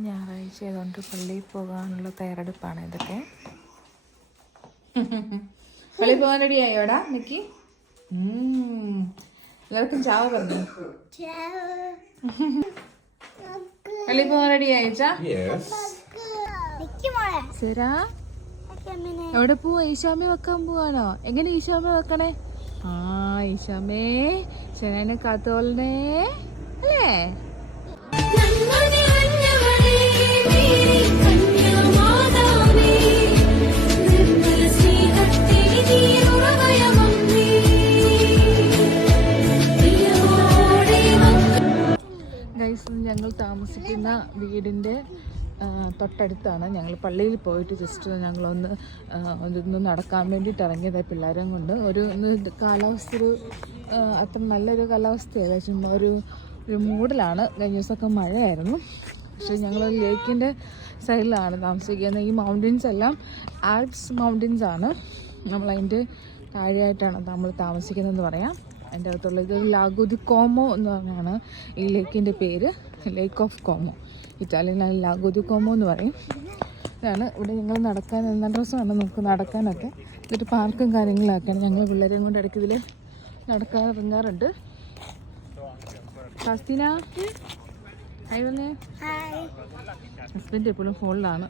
ഞായറാഴ്ച ആയതുകൊണ്ട് പള്ളിയിൽ പോകാനുള്ള തയ്യാറെടുപ്പാണ് ഇതൊക്കെ. പള്ളിയിൽ പോകാൻ റെഡിയായോടാ നിക്കി? എല്ലാവർക്കും ചാവ് പറഞ്ഞു. പള്ളിയിൽ പോകാൻ റെഡിയായിച്ചാ? ശരാ എവിടെ പോവാ? ഈശാമി വെക്കാൻ പോവാണോ? എങ്ങനെ ഈശാമി വെക്കണേ? ആ ഈശാമേ ശരനെ കാത്തോളണേ അല്ലേ? ഞങ്ങൾ താമസിക്കുന്ന വീടിൻ്റെ തൊട്ടടുത്താണ്. ഞങ്ങൾ പള്ളിയിൽ പോയിട്ട് ജസ്റ്റ് ഞങ്ങളൊന്ന് നടക്കാൻ വേണ്ടിയിട്ട് ഇറങ്ങിയത് പിള്ളേരെയും കൊണ്ട്. കാലാവസ്ഥ അത്ര നല്ലൊരു കാലാവസ്ഥയല്ല, ചുമ്മാ ഒരു മൂടലാണ്. കഴിഞ്ഞ ദിവസമൊക്കെ മഴയായിരുന്നു. പക്ഷേ ഞങ്ങൾ ലേക്കിൻ്റെ സൈഡിലാണ് താമസിക്കുന്നത്. ഈ മൗണ്ടൻസ് എല്ലാം ആൽപ്സ് മൗണ്ടൻസ് ആണ്. നമ്മളതിൻ്റെ താഴെയായിട്ടാണ് നമ്മൾ താമസിക്കുന്നതെന്ന് പറയാം. അതിൻ്റെ അകത്തുള്ള ഇത് ലാഗോ ദി കോമോ എന്ന് പറഞ്ഞാണ് ഈ ലേക്കിൻ്റെ പേര്. ലേക്ക് ഓഫ് കോമോ, ഇറ്റാലിയനാണ് ലാഗോ ദി കോമോ എന്ന് പറയും. ഇതാണ് ഇവിടെ ഞങ്ങൾ നടക്കാൻ നല്ല രസമാണ് നമുക്ക് നടക്കാനൊക്കെ. ഇതൊരു പാർക്കും കാര്യങ്ങളൊക്കെയാണ്. ഞങ്ങൾ പിള്ളേരെയും കൊണ്ട് ഇടയ്ക്ക് ഇതിൽ നടക്കാൻ ഇറങ്ങാറുണ്ട്. ഫാസ്റ്റിന ഹായ് വന്നേ. ഹസ്ബൻഡ് എപ്പോഴും ഫോണിലാണ്.